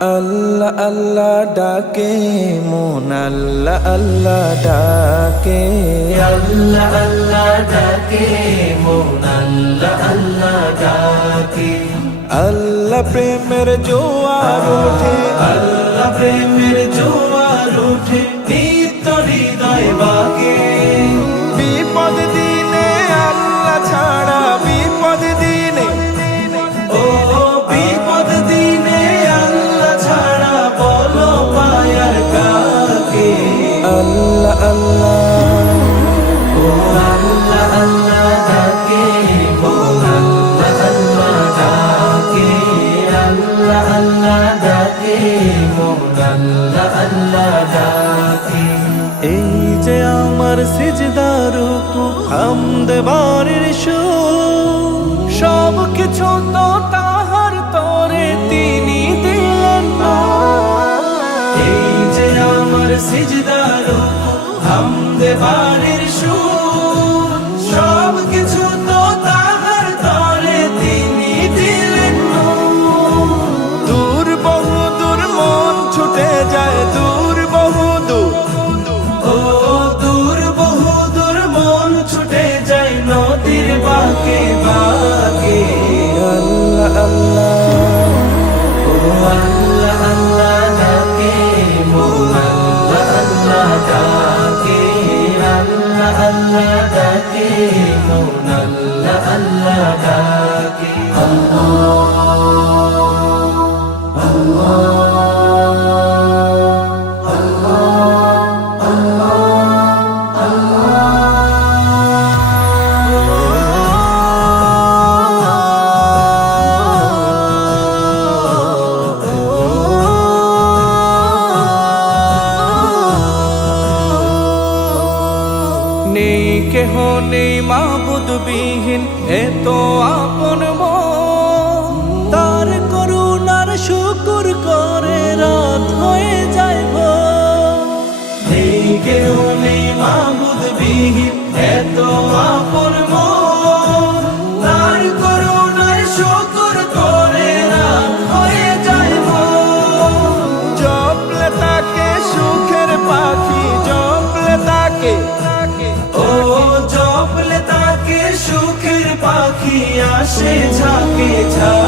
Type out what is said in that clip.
আল্লাহ আল্লাহ ডাকে মন আল্লাহ আল্লাহ ডাকে, আল্লাহ আল্লাহ ডাকে মন আল্লাহ আল্লাহ ডাকে। আল্লাহ প্রেমের জোয়ার ওঠে, আল্লাহ প্রেমের জোয়ার ওঠে নিত্য হৃদয় বাকে। বিপদ দিনে আল্লাহ ছাড়া বিপদ দিনে, ও বিপদ দিনে আল্লাহ ছাড়া বলো পায়ার কাকে। আল্লাহ আল্লাহ ও আল্লাহ আল্লাহ ডাকে মন আল্লাহ আল্লাহ ডাকে। আল্লাহ আল্লাহ ডাকে মন আল্লাহ আল্লাহ ডাকে। এই যে আমার সিজদার রুকু হামদ বারের সুর, সব কিছু তো তাহার তরে তিনি দিলেন না। এই যে আমার সিজদা রুকু হামদ বারের সুর, সব কিছু তো তাহার তরে তিনি দিলেন নূর। দূর বহু দূর মন ছুটে যায়, দূর বহু দূর, ও দূর বহু দূর মন ছুটে যায় নদীর বাঁকে বাঁকে। আল্লাহ আল্লাহ ও আল্লাহ আল্লাহ ডাকে মন আল্লাহ আল্লাহ ডাকে। আল্লাহ আল্লাহ ডাকে মন আল্লাহ আল্লাহ ডাকে। নেই কেহ নেই মাবুদ বিহীন এত আপন মন, তার করুণার শুকুর করে রাত হয়ে যায় ভোর। নেই কেউ নেই মাবুদ বিহীন এত আপন মন, তার করুণার শুকর করে রাত হয়ে যায় ভোর। জপলে তাকে সুখের পাখি, জপলে তাকে, ও জপলে তাকে সুখের পাখি আসে ঝাঁকে ঝাঁকে।